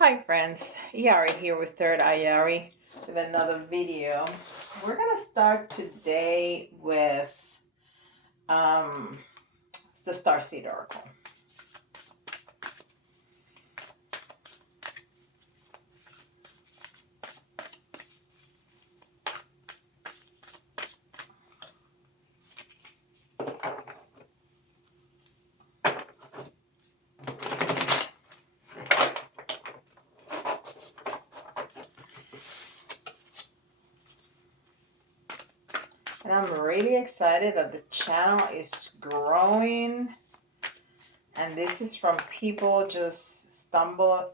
Hi friends, Yari here with Third Eye Yari with another video. We're gonna start today with the Starseed Oracle. And I'm really excited that the channel is growing. And this is from people just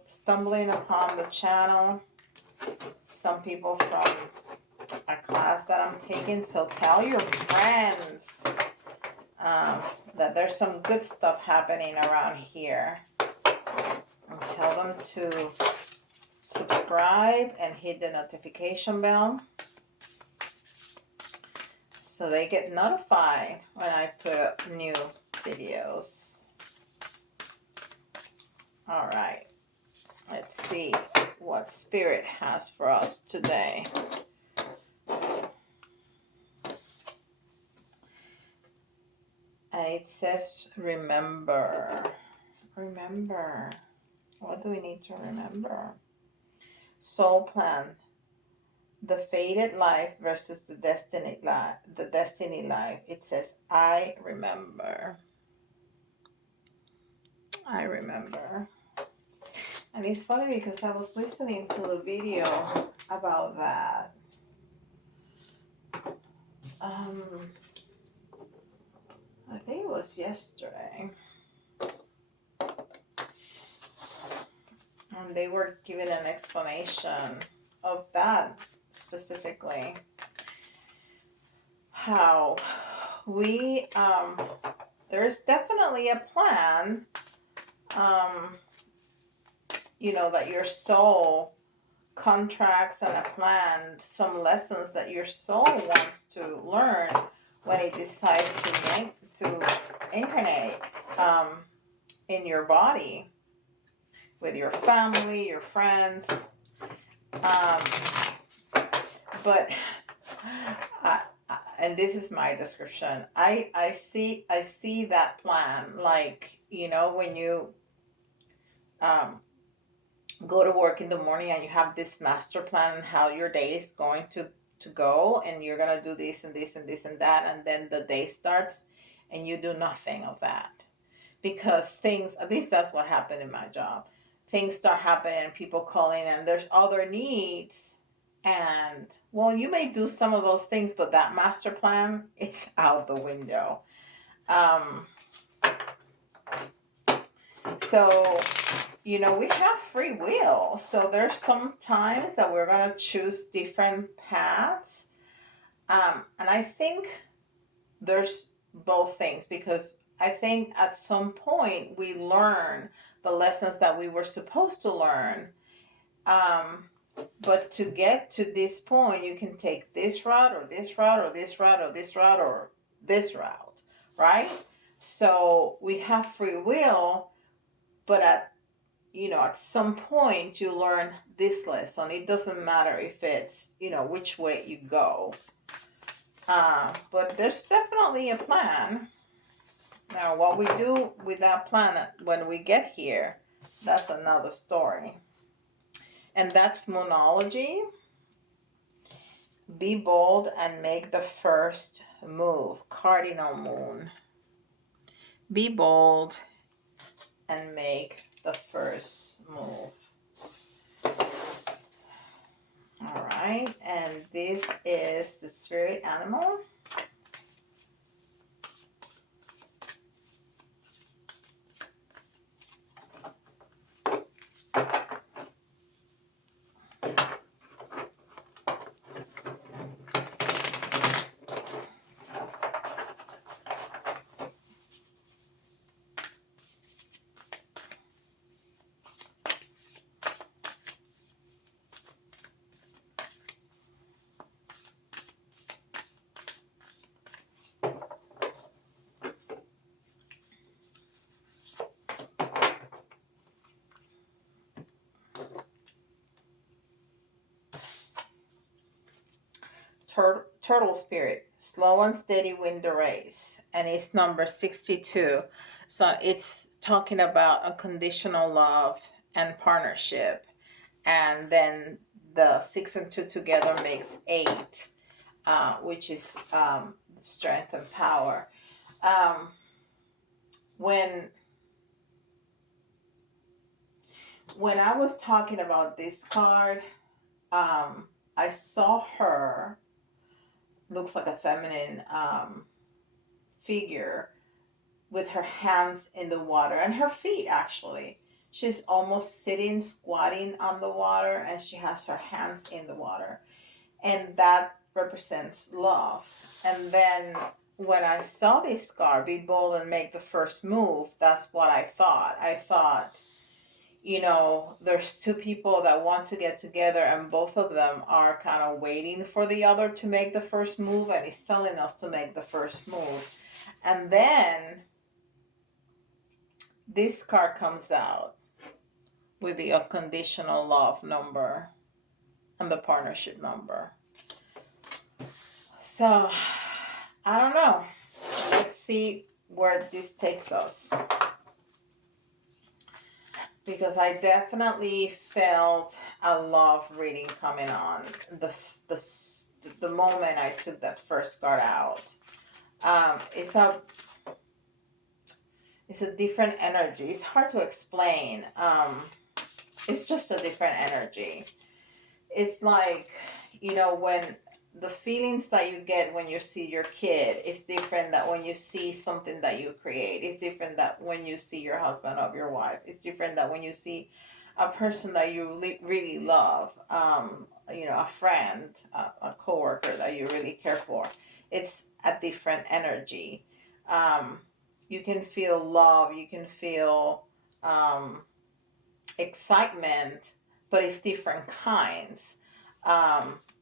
stumbling upon the channel. Some people from a class that I'm taking. So tell your friends that there's some good stuff happening around here. And tell them to subscribe and hit the notification bell so they get notified when I put up new videos. All right, let's see what Spirit has for us today. And it says, remember. Remember. What do we need to remember? Soul plan. The fated life versus the destiny life. The destiny life. It says, I remember. I remember. And it's funny because I was listening to the video about that. I think it was yesterday. And they were giving an explanation of that specifically. How we, there's definitely a plan, you know, that your soul contracts and a plan, some lessons that your soul wants to learn when it decides to incarnate in your body with your family, your friends. But and this is my description. I see that plan, like, you know, when you go to work in the morning and you have this master plan on how your day is going to go, and you're gonna do this and this and this and that, and then the day starts and you do nothing of that because things, at least that's what happened in my job, things start happening and people calling and there's other needs, and well, you may do some of those things, but that master plan, it's out the window. So, you know, we have free will. So there's some times that we're going to choose different paths. And I think there's both things, because I think at some point we learn the lessons that we were supposed to learn. But to get to this point, you can take this route or this route or this route or this route or this route, right? So we have free will, but at some point you learn this lesson. It doesn't matter if it's, you know, which way you go. But there's definitely a plan. Now, what we do with that plan when we get here, that's another story. And that's Moonology. Be bold and make the first move. Cardinal Moon. Be bold and make the first move. All right, and this is the spirit animal. turtle spirit. Slow and steady win the race. And it's number 62. So it's talking about unconditional love and partnership. And then the 6 and 2 together makes 8, which is strength and power. When I was talking about this card, I saw her, looks like a feminine figure with her hands in the water and her feet actually. She's almost sitting, squatting on the water, and she has her hands in the water. And that represents love. And then when I saw this card, be bold and make the first move, that's what I thought. I thought, you know, there's two people that want to get together and both of them are kind of waiting for the other to make the first move, and he's telling us to make the first move. And then this card comes out with the unconditional love number and the partnership number. So, I don't know. Let's see where this takes us. Because I definitely felt a love reading coming on the moment I took that first card out. It's a different energy. It's hard to explain. It's just a different energy. It's like, you know, when the feelings that you get when you see your kid is different than when you see something that you create. It's different that when you see your husband or your wife. It's different that when you see a person that you really love, you know, a friend, a coworker that you really care for. It's a different energy. You can feel love, you can feel excitement, but it's different kinds.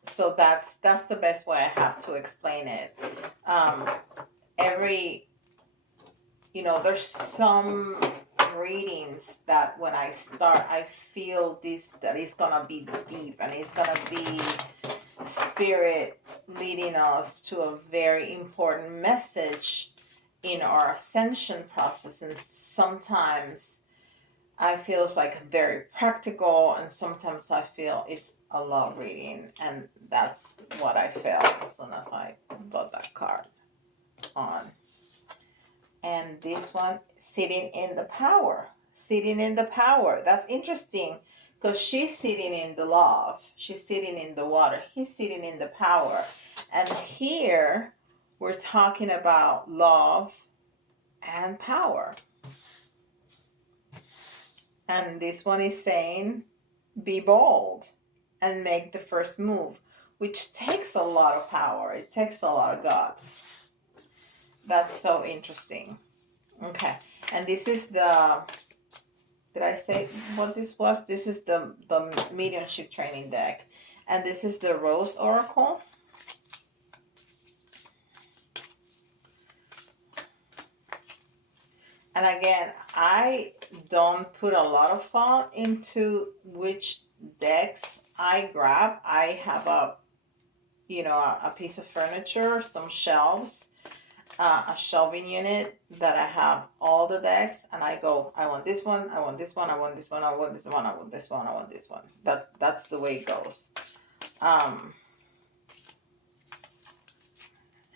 So that's the best way I have to explain it. You know, there's some readings that when I start, I feel that it's gonna be deep and it's gonna be spirit leading us to a very important message in our ascension process. And sometimes I feel it's like very practical, and sometimes I feel it's a love reading, and that's what I felt as soon as I got that card on. And this one, sitting in the power. That's interesting because she's sitting in the love. She's sitting in the water. He's sitting in the power. And here we're talking about love and power. And this one is saying, be bold and make the first move, which takes a lot of power. It takes a lot of guts. That's so interesting. Okay. And this is did I say what this was? This is the mediumship training deck. And this is the Rose Oracle. And again, I don't put a lot of thought into which decks I grab. I have a piece of furniture, some shelves, a shelving unit that I have all the decks, and I go, I want this one, I want this one, I want this one, I want this one, I want this one, I want this one. That's the way it goes. And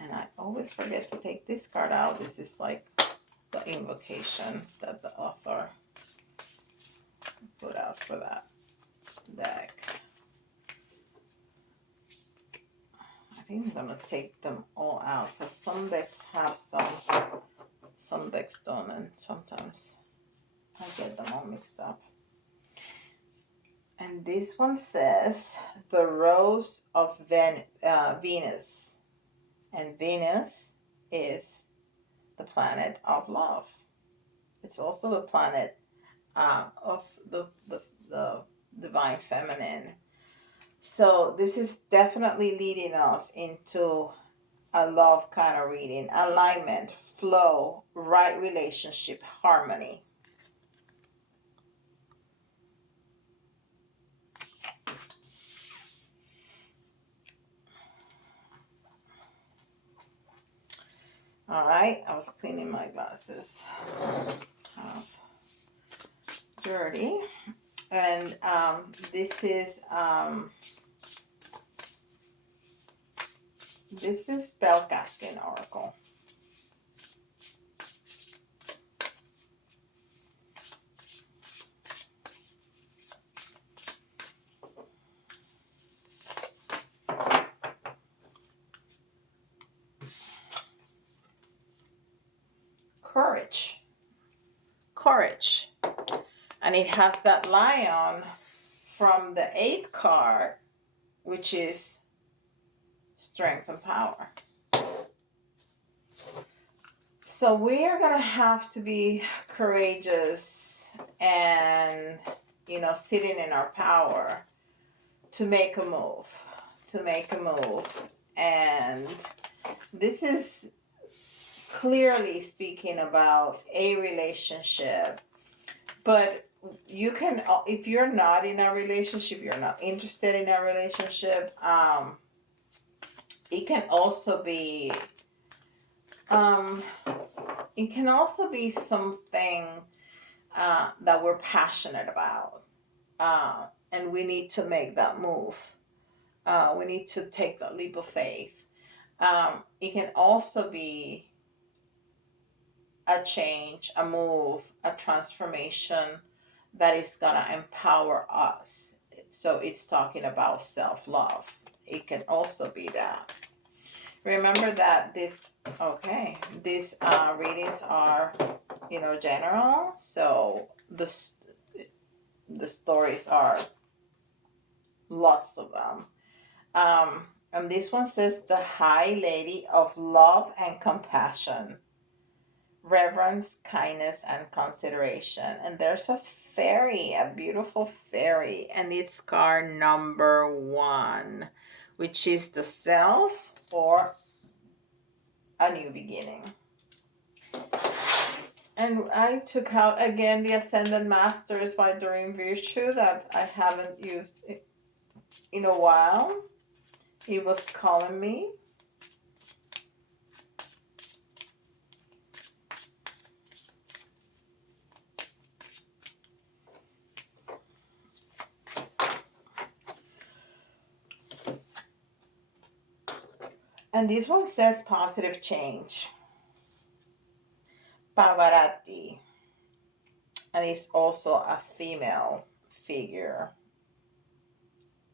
I always forget to take this card out. This is like the invocation that the author put out for that deck. I think I'm gonna take them all out because some decks have some decks don't, and sometimes I get them all mixed up. And this one says the Rose of Venus, and Venus is the planet of love. It's also the planet of the divine feminine. So this is definitely leading us into a love kind of reading. Alignment, flow, right relationship, harmony. All right, I was cleaning my glasses. Dirty. And this is Spellcasting Oracle. Courage. Courage. And it has that lion from the 8th card, which is strength and power. So we are going to have to be courageous and, you know, sitting in our power to make a move. And this is clearly speaking about a relationship. But you can, if you're not in a relationship, you're not interested in a relationship, it can also be something that we're passionate about, and we need to make that move. We need to take that leap of faith. It can also be a change, a move, a transformation that is going to empower us. So it's talking about self-love. It can also be that. Remember that these readings are, you know, general. So the stories are lots of them. And this one says, the High Lady of Love and Compassion, reverence, kindness, and consideration. And there's a fairy, a beautiful fairy, and it's card number 1, which is the Self or a New Beginning. And I took out again the Ascended Masters by Doreen Virtue that I haven't used in a while. He was calling me. And this one says positive change. Pavarotti. And it's also a female figure.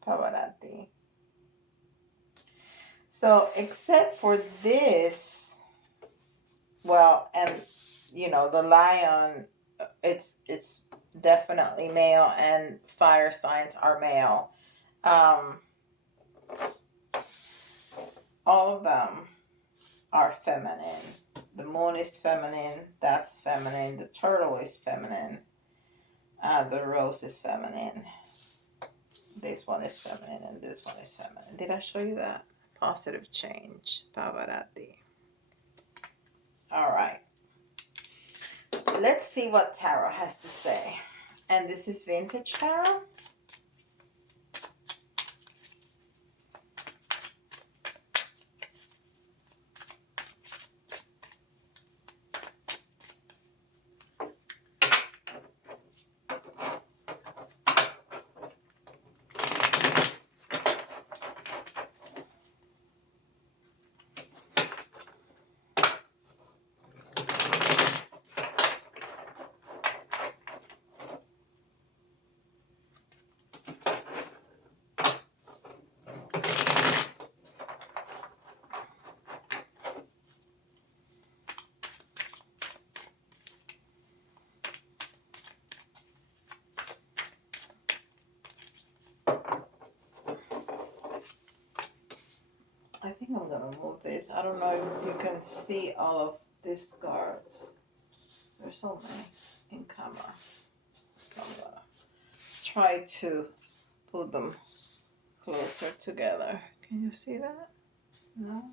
Pavarotti. So except for this, well, and you know, the lion, it's definitely male, and fire signs are male. All of them are feminine. The moon is feminine, that's feminine. The turtle is feminine. The rose is feminine. This one is feminine, and this one is feminine. Did I show you that? Positive change. Pavarotti. All right. Let's see what tarot has to say. And this is vintage tarot. I think I'm going to move this. I don't know if you can see all of these cards. There's so many in camera. So I'm going to try to put them closer together. Can you see that? No?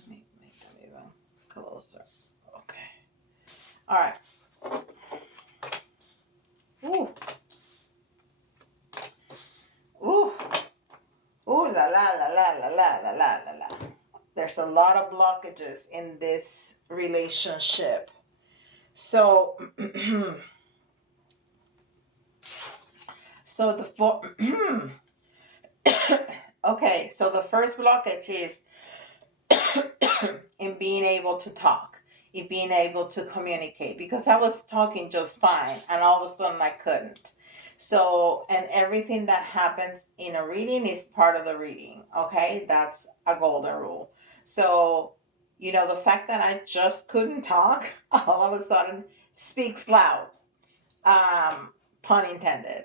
Let me make them even closer. Okay. All right. Ooh. Ooh. Ooh la la la la la la la la la la. There's a lot of blockages in this relationship. So, so the four, okay, so the first blockage is in being able to talk, in being able to communicate, because I was talking just fine and all of a sudden I couldn't. So, and everything that happens in a reading is part of the reading, okay? That's a golden rule. So, you know, the fact that I just couldn't talk all of a sudden speaks loud, pun intended.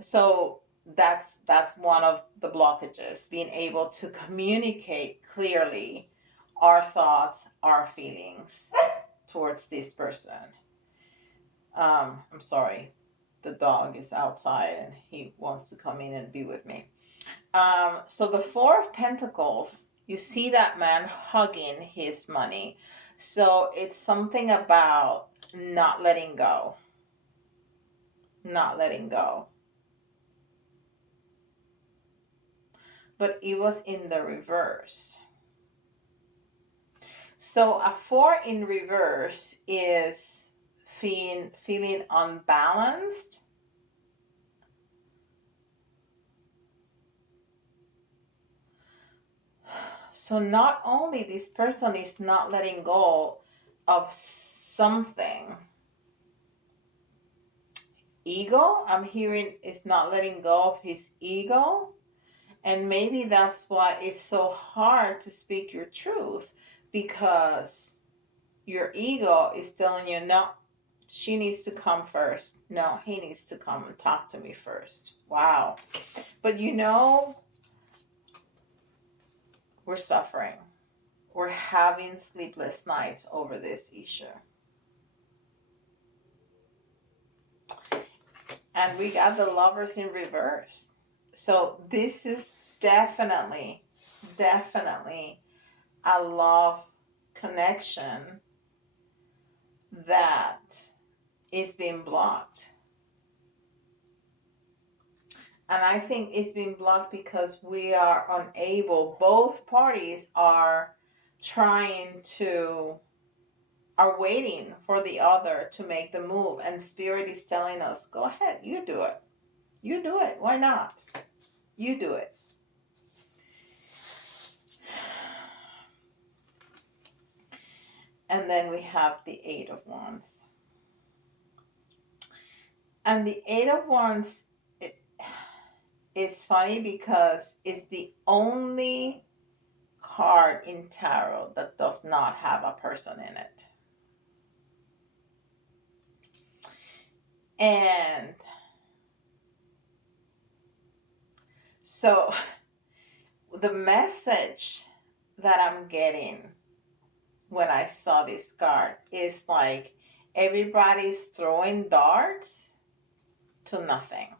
So that's one of the blockages, being able to communicate clearly our thoughts, our feelings towards this person. I'm sorry, the dog is outside and he wants to come in and be with me. So the Four of Pentacles, you see that man hugging his money. So it's something about not letting go. Not letting go. But it was in the reverse. So a 4 in reverse is feeling unbalanced. So not only this person is not letting go of something. Ego, I'm hearing, is not letting go of his ego. And maybe that's why it's so hard to speak your truth, because your ego is telling you, no, she needs to come first. No, he needs to come and talk to me first. Wow. But you know, we're suffering. We're having sleepless nights over this issue. And we got the Lovers in reverse. So this is definitely a love connection that is being blocked. And I think it's being blocked because we are unable, both parties are waiting for the other to make the move. And Spirit is telling us, go ahead, you do it. You do it. Why not? You do it. And then we have the Eight of Wands. And the Eight of Wands, it's funny because it's the only card in tarot that does not have a person in it. And so the message that I'm getting when I saw this card is like everybody's throwing darts to nothing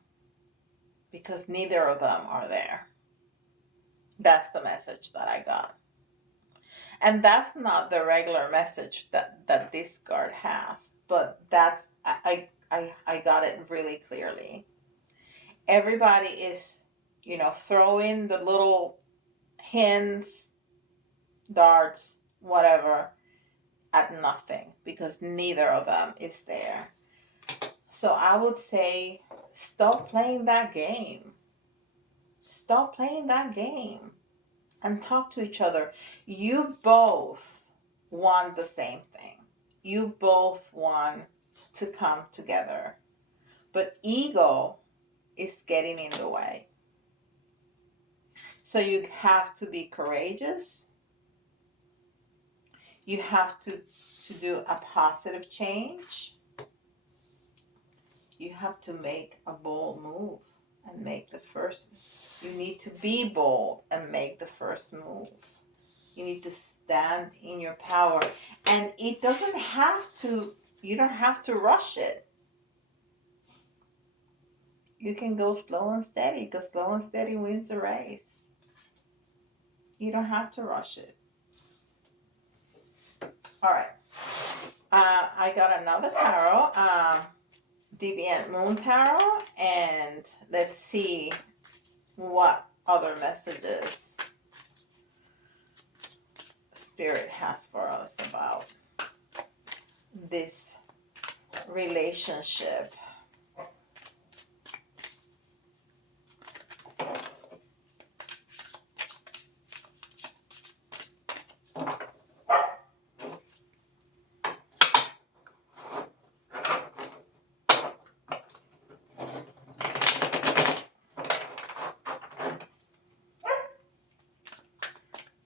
because neither of them are there. That's the message that I got. And that's not the regular message that this card has, but that's, I got it really clearly. Everybody is, you know, throwing the little hints, darts, whatever, at nothing because neither of them is there. So I would say, stop playing that game. Stop playing that game and talk to each other. You both want the same thing. You both want to come together. But ego is getting in the way. So you have to be courageous. You have to do a positive change. You have to make a bold move and make the first. You need to be bold and make the first move. You need to stand in your power. And it doesn't have to, you don't have to rush it. You can go slow and steady because slow and steady wins the race. You don't have to rush it. All right. I got another tarot, Deviant Moon Tarot, and let's see what other messages Spirit has for us about this relationship.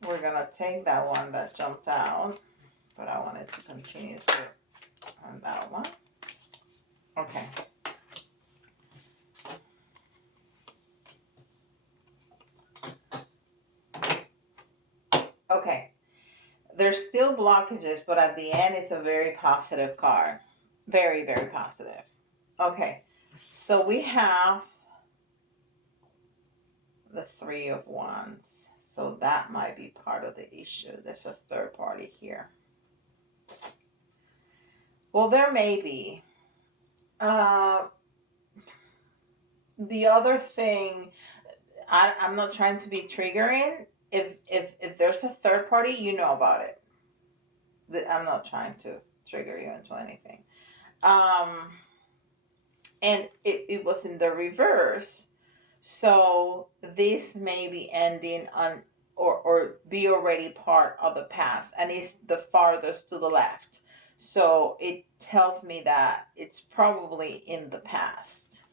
We're gonna take that one that jumped out, but I wanted to continue to on that one. Okay. Okay. There's still blockages, but at the end, it's a very positive card. Very, very positive. Okay. So we have the Three of Wands. So that might be part of the issue. There's a third party here. Well, there may be. The other thing, I'm not trying to be triggering. If there's a third party, you know about it. I'm not trying to trigger you into anything. And it was in the reverse. So this may be ending on or be already part of the past, and it's the farthest to the left. So it tells me that it's probably in the past.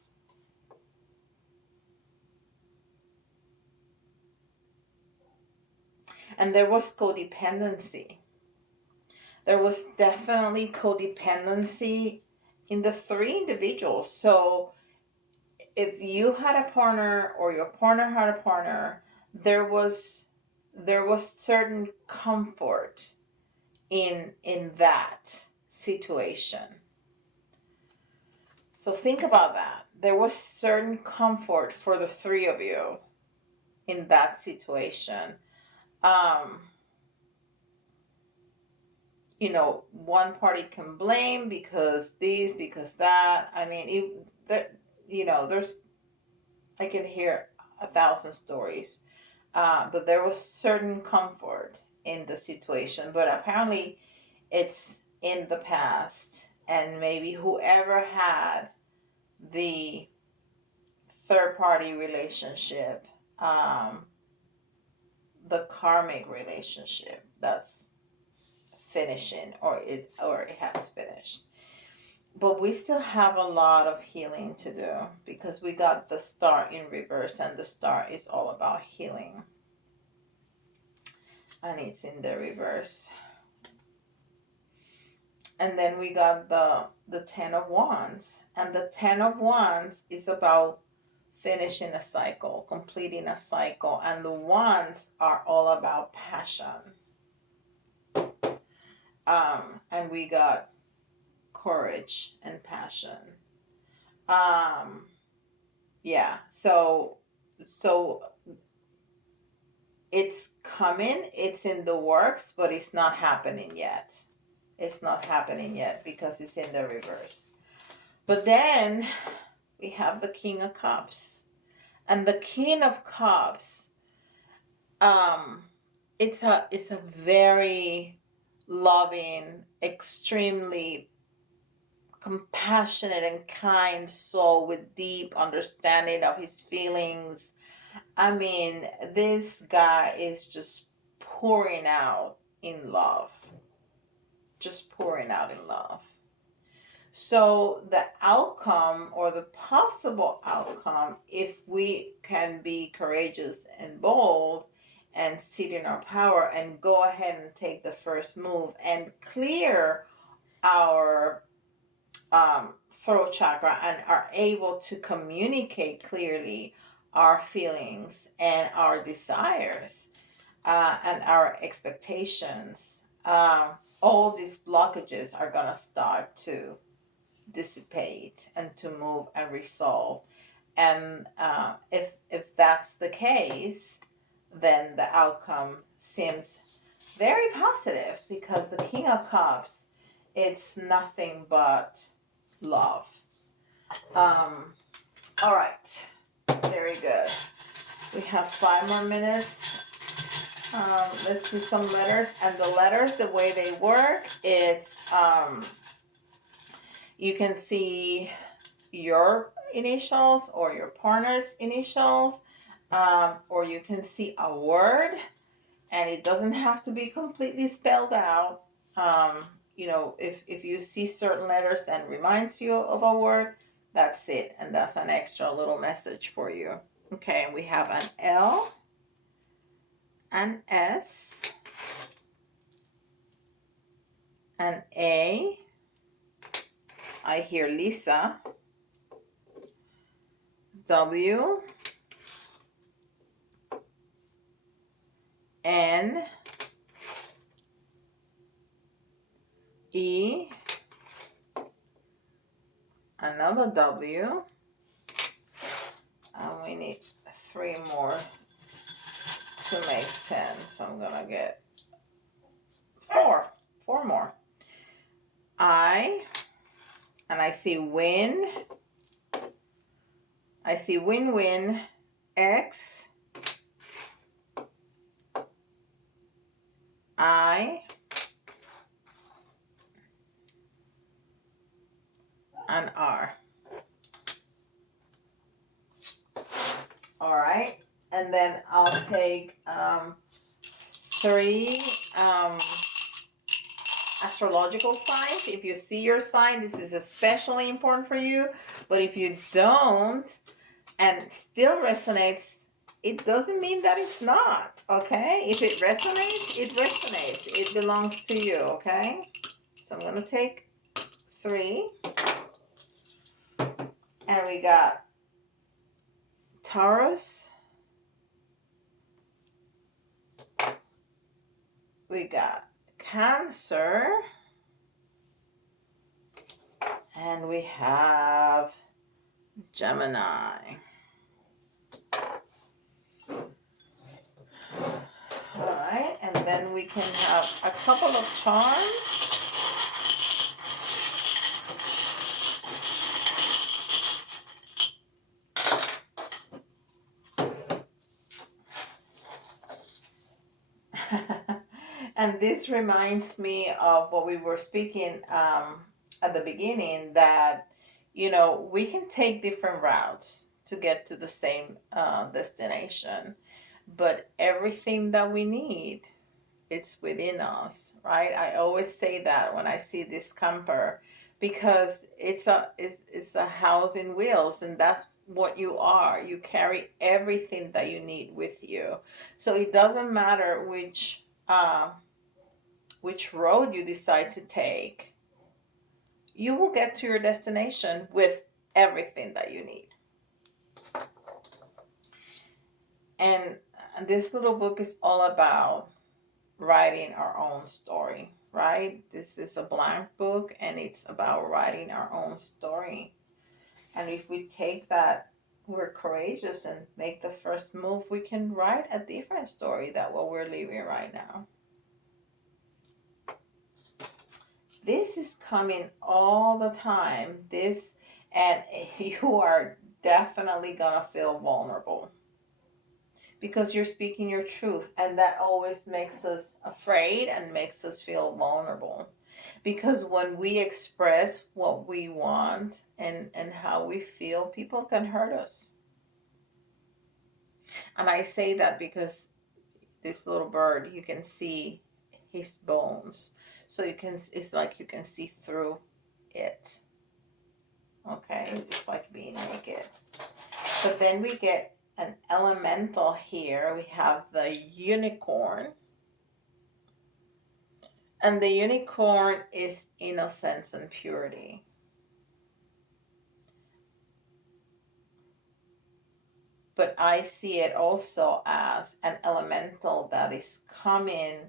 And there was codependency. There was definitely codependency in the three individuals. So if you had a partner or your partner had a partner, there was certain comfort in that situation. So think about that. There was certain comfort for the three of you in that situation. You know, one party can blame because this, because that. I mean, I can hear 1,000 stories, but there was certain comfort in the situation, but apparently it's in the past, and maybe whoever had the third party relationship, the karmic relationship, that's finishing, or it has finished. But we still have a lot of healing to do, because we got the Star in reverse, and the Star is all about healing, and it's in the reverse. And then we got the Ten of Wands, and the Ten of Wands is about finishing a cycle, completing a cycle, and the Wands are all about passion. And we got courage and passion. Yeah, so it's coming, it's in the works, but it's not happening yet. It's not happening yet because it's in the reverse. But then we have the King of Cups. And the King of Cups, it's a very loving, extremely compassionate and kind soul with deep understanding of his feelings. I mean, this guy is just pouring out in love. Just pouring out in love. So the outcome, or the possible outcome, if we can be courageous and bold and sit in our power and go ahead and take the first move and clear our throat chakra and are able to communicate clearly our feelings and our desires and our expectations, all these blockages are going to start to dissipate and to move and resolve. And if that's the case, then the outcome seems very positive, because the King of Cups, it's nothing but love. All right, very good. We have 5 more minutes. Let's do some letters. And the letters, the way they work, it's you can see your initials or your partner's initials, or you can see a word, and it doesn't have to be completely spelled out. You know, if you see certain letters that reminds you of a word, that's it, and that's an extra little message for you. Okay, we have an L, an S, an A. I hear Lisa. W, N, E, another W, and we need 3 more to make 10. So I'm gonna get 4 more. I, and I see win. I see win-win. X, I, and R. All right, and then I'll take 3 astrological signs. If you see your sign, this is especially important for you. But if you don't and still resonates, it doesn't mean that it's not, okay? If it resonates, it resonates. It belongs to you, okay? So I'm going to take 3. And we got Taurus. We got Cancer. And we have Gemini. All right, and then we can have a couple of charms. And this reminds me of what we were speaking at the beginning, that, you know, we can take different routes to get to the same destination, but everything that we need, it's within us, right? I always say that when I see this camper, because it's a house in wheels, and that's what you are. You carry everything that you need with you, so it doesn't matter which road you decide to take, you will get to your destination with everything that you need. And this little book is all about writing our own story, right? This is a blank book, and it's about writing our own story. And if we take that, we're courageous and make the first move, we can write a different story than what we're living right now. This is coming all the time. And you are definitely gonna feel vulnerable, because you're speaking your truth, and that always makes us afraid and makes us feel vulnerable, because when we express what we want and how we feel, people can hurt us. And I say that because this little bird, you can see his bones, so it's like you can see through it, okay? It's like being naked. But then we get an elemental here. We have the unicorn. And the unicorn is innocence and purity. But I see it also as an elemental that is coming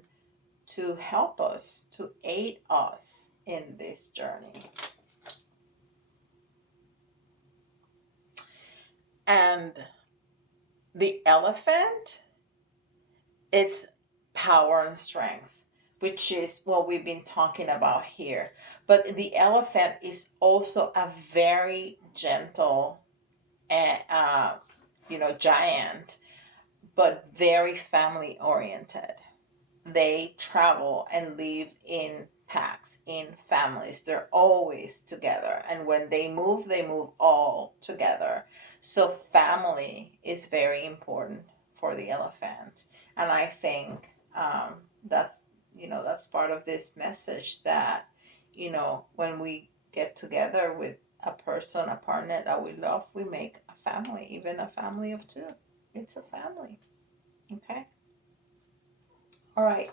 to help us, to aid us in this journey. And the elephant, it's power and strength, which is what we've been talking about here. But the elephant is also a very gentle, giant. but very family oriented. They travel and live in packs, in families. They're always together. And when they move all together. So family is very important for the elephant. And I think that's, that's part of this message that, when we get together with a person, a partner that we love, we make a family, even a family of two. It's a family. Okay. All right.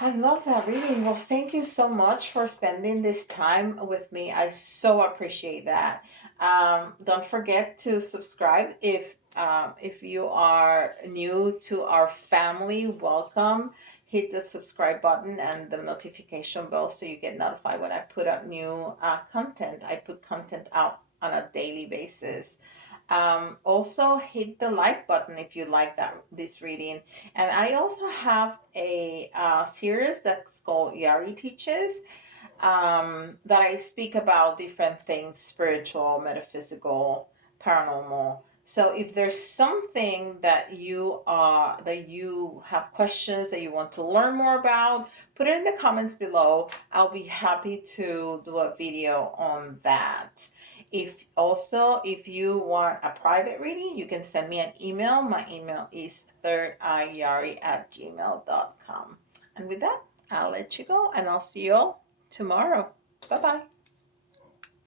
I love that reading. Well, thank you so much for spending this time with me. I so appreciate that. Don't forget to subscribe if you are new to our family. Welcome. Hit the subscribe button and the notification bell so you get notified when I put out new content. I put content out on a daily basis. Also hit the like button if you like this reading. And I also have a series that's called Yari Teaches, that I speak about different things: spiritual, metaphysical, paranormal. So if there's something that you have questions that you want to learn more about, put it in the comments below. I'll be happy to do a video on that. If you want a private reading, you can send me an email. My email is thirdeyeyari@gmail.com. And with that, I'll let you go, and I'll see you all tomorrow. Bye bye.